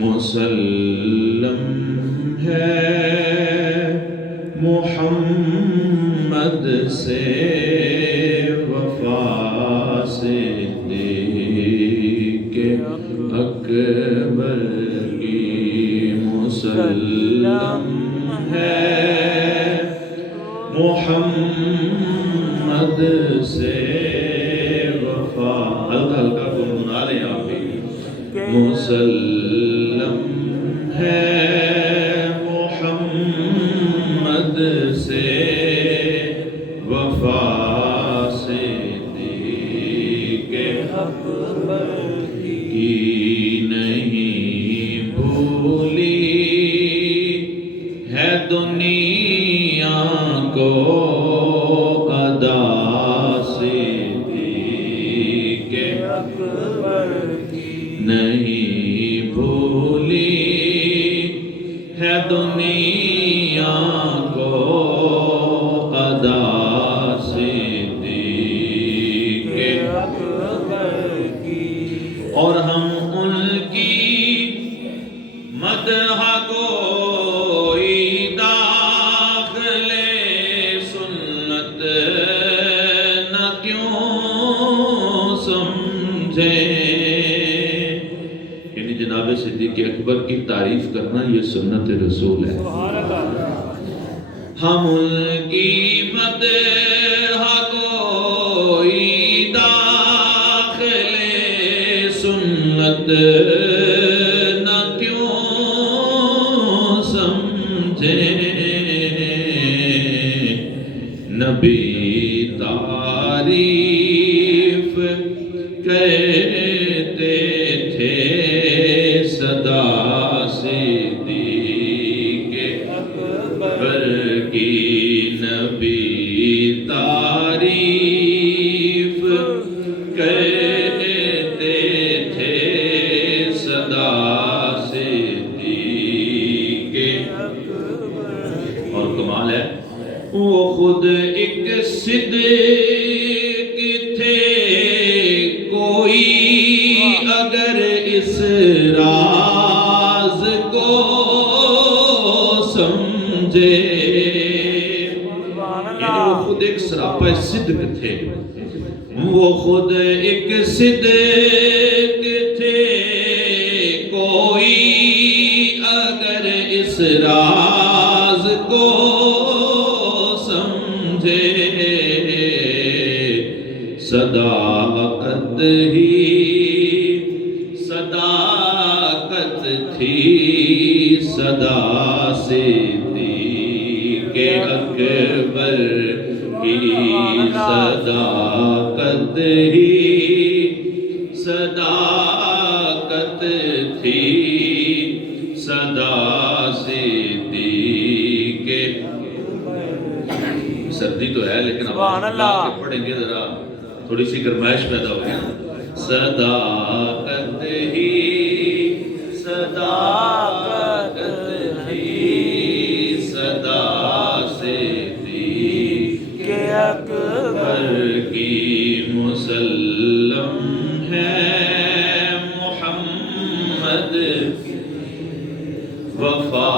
مسلم ہے محمد سے وفا صدیق اکبر کی مسلم ہے محمد سے وفا ہلکا ہلکا گنگنا لیں آپ بھی مسلم ہے محمد سے وفا صدیق اکبر کی نہیں بھولی ہے دنیا کو ادا صدیق اکبر کی نہیں بھولی ہے دنیا کو ادا صدیق اکبر کی اور ہم ان کی مدح گوئی داخل سنت نہ کیوں سمجھیں، یعنی جناب صدیق اکبر کی تعریف کرنا یہ سنت رسول ہے۔ ہم ان کی مدح گوئی داخل سنت نہ کیوں سمجھیں، نبی تعریف کہتے تھے صدا صدیق اکبر کی، نبی تعریف کہتے تھے صدا صدیق اکبر، اور کمال ہے وہ خود ایک صدیق تھے، کوئی اگر اس راز کو سمجھے، یعنی وہ خود ایک سراپا صدق تھے، وہ خود ایک صدیق تھے، کوئی اگر اس راز کو سمجھے، صداقت ہی صداقت تھی صدا صدیق اکبر کی، صداقت ہی صداقت تھی صدا صدیق۔ سردی تو ہے لیکن اب پڑھیں گے ذرا تھوڑی سی گرمائش پیدا ہو گیا۔ صداقت ہی صداقت تھی صدا صدیق اکبر کی، مسلم ہے محمد وفا